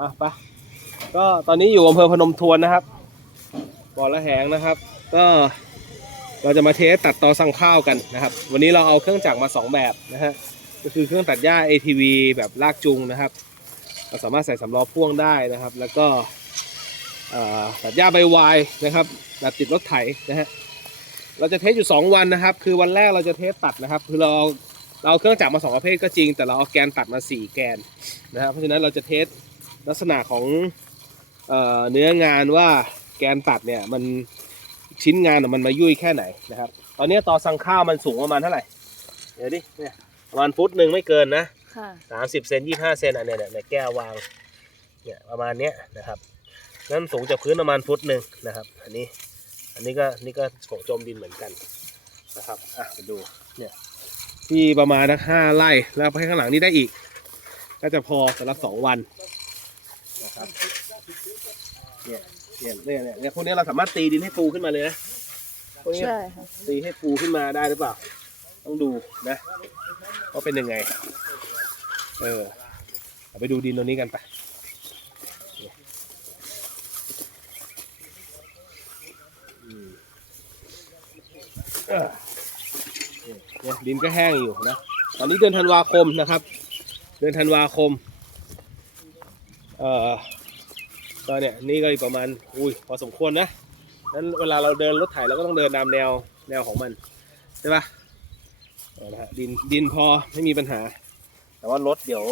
อะไปก็ตอนนี้อยู่อำเภอพนมทวนนะครับบ่อละแหงนะครับ ก็เราจะมาเทสตัดตอสั่งข้าวกันนะครับ วันนี้เราเอาเครื่องจักรมาสองแบบนะฮะก็คือเครื่องตัดหญ้า ATV แบบลากจูงนะครับ เราสามารถใส่สำล้อพ่วงได้นะครับ แล้วก็ตัดหญ้าใบวายนะครับแบบติดรถไถนะฮะเราจะเทสอยู่ 2 วันนะครับ คือวันแรกเราจะเทสตัดนะครับ คือเราเราเครื่องจักรมาสองประเภทก็จริง แต่เราเอาแกนตัดมา 4 แกนนะครับเพราะฉะนั้นเราจะเทส ลักษณะของเอ่อเนื้องานว่าแกนตัดเนี่ยมันชิ้นงานน่ะมันมายุ่ยแค่ไหนนะครับ ตอนนี้ต่อสั่งข้าวมันสูงประมาณเท่าไหร่ เดี๋ยวดิเนี่ยประมาณฟุตหนึ่งไม่เกินนะค่ะสามสิบเซนยี่ห้าเซนอันเนี้ยเนี่ยในแก้ววางเนี่ยประมาณเนี้ยนะครับนั่นสูงจากพื้นประมาณฟุตหนึ่งนะครับ อันนี้อันนี้ก็นี่ก็ของจมดินเหมือนกันนะครับอะไปดูเนี่ยที่ประมาณนักห้าไร่แล้วไปข้างหลังนี่ได้อีก ก็จะพอสำหรับสองวันนะ ครับเนี่ยเนี่ยเนี่ยเนี่ยเนี่ยพวกนี้เราสามารถตีดินให้ฟูขึ้นมาเลยนะพวกนี้ใช่ค่ะตีให้ฟูขึ้นมาได้หรือเปล่า ต้องดูนะว่าเป็นยังไง เออเอาไปดูดินตรงนี้กันไปเนี่ยอืมเออเนี่ยเนี่ยดินก็แห้งอยู่นะ ตอนนี้เดือนธันวาคมนะครับ เดือนธันวาคม เอ่อก็เนี่ยนี่ก็อีกประมาณอุ้ยพอสมควรนะนั้นเวลาเราเดินรถไถเราก็ต้องเดินตามแนวแนวของมันใช่ปะเอาละฮะดินดินพอไม่มีปัญหา แต่ว่ารถเดี๋ยว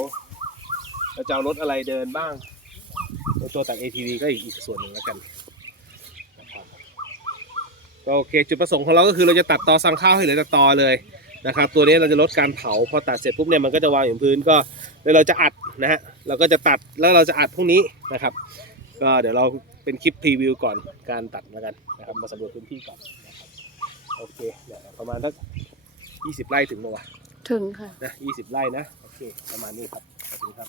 เราจะเอารถอะไรเดินบ้างตัวตัด ATV ก็อีกอีกส่วนหนึ่งแล้วกันนะครับก็โอเคจุดประสงค์ของเราก็คือเราจะตัดตอสั่งข้าวให้เหลือแต่ตอเลยนะครับ ตัวนี้เราจะลดการเผาพอตัดเสร็จปุ๊บเนี่ยมันก็จะวางอยู่พื้นก็เดี๋ยวเราจะอัดนะฮะ เราก็จะตัดแล้วเราจะอัดพวกนี้นะครับ ก็เดี๋ยวเราเป็นคลิปพรีวิวก่อนการตัดแล้วกันนะครับมาสำรวจพื้นที่ก่อนนะครับโอเคเนี่ยประมาณสักยี่สิบไร่ถึงไหมวะถึงค่ะนะยี่สิบไร่นะโอเคประมาณนี้ครับขอบคุณครับ